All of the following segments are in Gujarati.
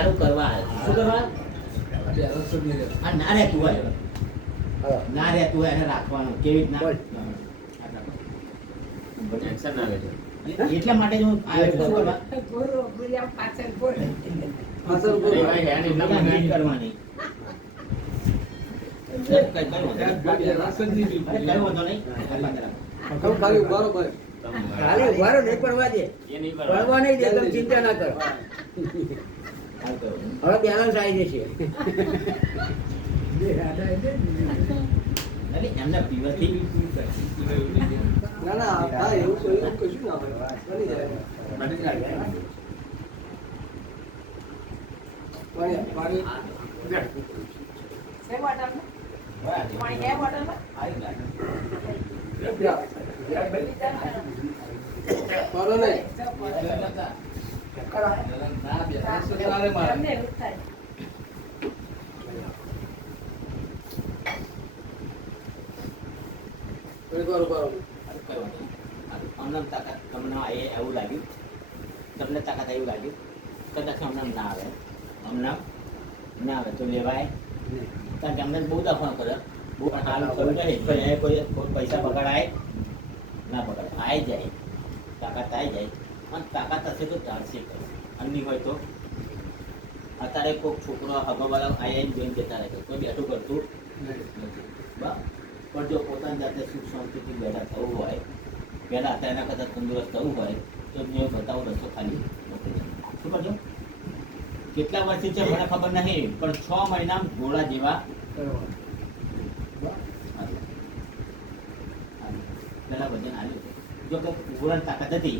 સારું કરવા શું કરવા આ ના રહેતું હોય ના રહેતું હોય એને રાખવાનું કેવી રીતના ટેન્શન ના લેજો એટલા માટે જ હું આવ્યો છું. શું કરવા કરવાની ખાલી ઉભારો નહીં પડવા દે, પડવા નહીં દે તો ચિંતા ના કરો. હવે બેલેન્સ આવી જશે. એમના પીવાથી ના ના હા એવું કશું ના હોય બની જાય પાણી પાડો નહીં અમને તાકાત તમને એવું લાગ્યું તમને તાકાત એવું લાગ્યું કદાચ અમને ના આવે અમને ના આવે તો લેવાય કારણ કે અમને બહુ દફા કરે બહુ સારું થયું નહીં પણ કોઈ પૈસા બગાડાય ના બગાડે આવી જાય તાકાત આવી જાય અને તાકાત હશે તો ચાલશે કરશે અન્ય હોય તો અત્યારે કોઈક છોકરો હગવાવાળા આવીને જોઈને જતા રહે કોઈ બેઠું કરતું નથી બરાબર પણ જો પોતાની જાતે સુખ શાંતિથી બેઠા થવું હોય પહેલાં હતા એના કરતાં તંદુરસ્ત થવું હોય તો મેં બતાવો રસ્તો ખાલી મોકલી શું કરજો કેટલા વર્ષથી છે મને ખબર નહીં પણ 6 મહિના ઘોડા જેવા પેલા વજન આવ્યું જો કે ઘોડાની તાકાત હતી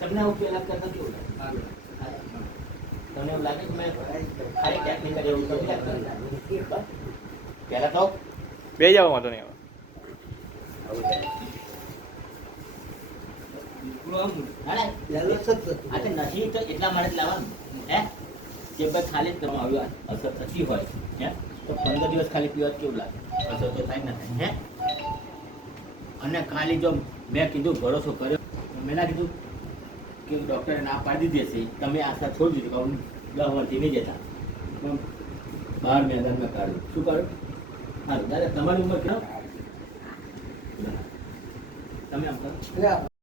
તમને હું પેલા કરતા કેવું લાગે તમને એવું લાગે કે મેં ખાલી ક્યાંક નહીં કરી એવું નથી લાગતું પહેલા તો બે જાવ વાંધો નહીં નથી તો એટલા માટે જ લાવવાનું હે જે ભાઈ ખાલી જ કરવામાં આવ્યું અસર થતી હોય હે તો 15 દિવસ ખાલી પીવા કેવું લાગે અસર તો થાય ના થાય હે અને ખાલી જો મેં કીધું ભરોસો કર્યો મેં ના કીધું કે ડૉક્ટરે ના પાડી દીધી હશે તમે આશા છોડી દીધું 10 વર્ષથી નહીં જતા પણ બહાર મેદાનમાં કાઢ્યું શું કાઢ્યું સારું દાદા તમારી ઉંમર કેમ તમે આમ કરો